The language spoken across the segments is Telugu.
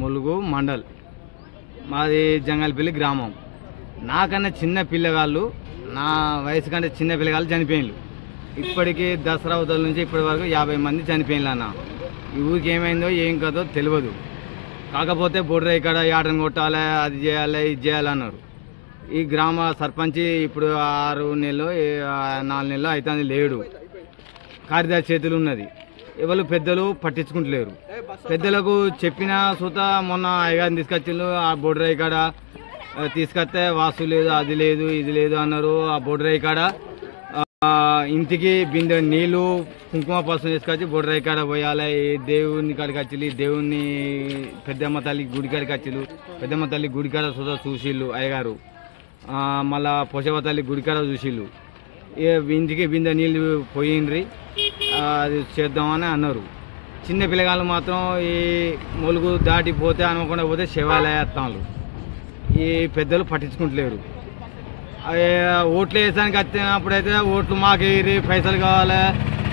ములుగు మండల్, మాది జంగల్పల్లి గ్రామం. నాకన్నా చిన్న పిల్లగాళ్ళు, నా వయసు కంటే చిన్న పిల్లగాళ్ళు చనిపోయినారు. ఇప్పటికీ దసరా అవతల నుంచి ఇప్పటి వరకు 50 మంది చనిపోయినారు అన్న. ఈ ఊరికి ఏమైందో ఏం కదో తెలియదు. కాకపోతే బోర్డర్ ఇక్కడ యాటను కొట్టాలి, అది చేయాలి, ఇది చేయాలన్నారు. ఈ గ్రామ సర్పంచ్ ఇప్పుడు 6 నెలలు 4 నెలలు అవుతుంది లేడు. కార్యదర్శి చేతులు ఉన్నది. ఎవరు పెద్దలు పట్టించుకుంటలేరు. పెద్దలకు చెప్పిన సూత మొన్న అయ్యగారిని తీసుకొచ్చిండ్రు. ఆ బోర్డర్ కాడ తీసుకొస్తే వాస్తు లేదు, అది లేదు, ఇది లేదు అన్నారు. ఆ బోర్డర్ కాడ ఇంటికి బిందె నీళ్ళు కుంకుమ పసుపు తీసుకొచ్చి బోర్డర్ కాడ పోయాలి. దేవుని కాడికి వచ్చిళ్ళు, దేవుని పెద్దమ్మ తల్లి గుడి కాడికి వచ్చిళ్ళు. పెద్దమ్మ తల్లి గుడి కాడ సూత చూసిళ్ళు అయ్యగారు. మళ్ళా పోషవ తల్లి గుడి కాడ చూసిళ్ళు. ఇంటికి బిందె నీళ్ళు పోయిండ్రి, అది చేద్దామని అన్నారు. చిన్న పిల్లగాళ్ళు మాత్రం ఈ ములుగు దాటిపోతే అనుకుండా పోతే శివాలయాలు ఈ పెద్దలు పట్టించుకుంటలేరు. ఓట్లు వేసానికి వచ్చినప్పుడైతే ఓట్లు మాకు వేయరి, పైసలు కావాలి,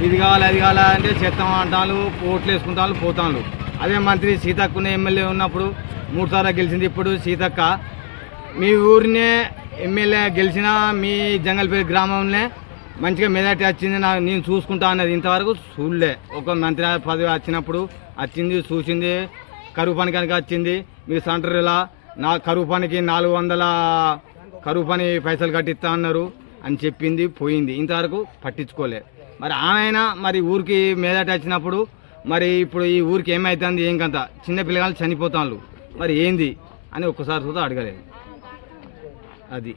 ఇది కావాలి, అది కావాలి అంటే చేస్తాం అంటాను. ఓట్లు వేసుకుంటాను, పోతాను. అదే మంత్రి సీతక్క ఎమ్మెల్యే ఉన్నప్పుడు 3 సార్లు గెలిచింది. ఇప్పుడు సీతక్క మీ ఊరినే ఎమ్మెల్యే గెలిచిన మీ జంగల్పల్లి గ్రామంలో మంచిగా మెజార్టీ వచ్చింది, నేను చూసుకుంటా అన్నది. ఇంతవరకు చూడలే. ఒక మంత్రి పదవి వచ్చినప్పుడు వచ్చింది, చూసింది. కరువు పనికి వచ్చింది. మీ సెంటర్లా నా కరువు పనికి 400 కరువు పని పైసలు కట్టిస్తా అన్నారు అని చెప్పింది, పోయింది. ఇంతవరకు పట్టించుకోలే. మరి ఆమె మరి ఊరికి మెజార్టీ వచ్చినప్పుడు మరి ఇప్పుడు ఈ ఊరికి ఏమవుతుంది, ఏం కంత చిన్న పిల్లగాళ్ళు చనిపోతాను, మరి ఏంది అని ఒక్కసారి చూద్దా అడగలేదు. అది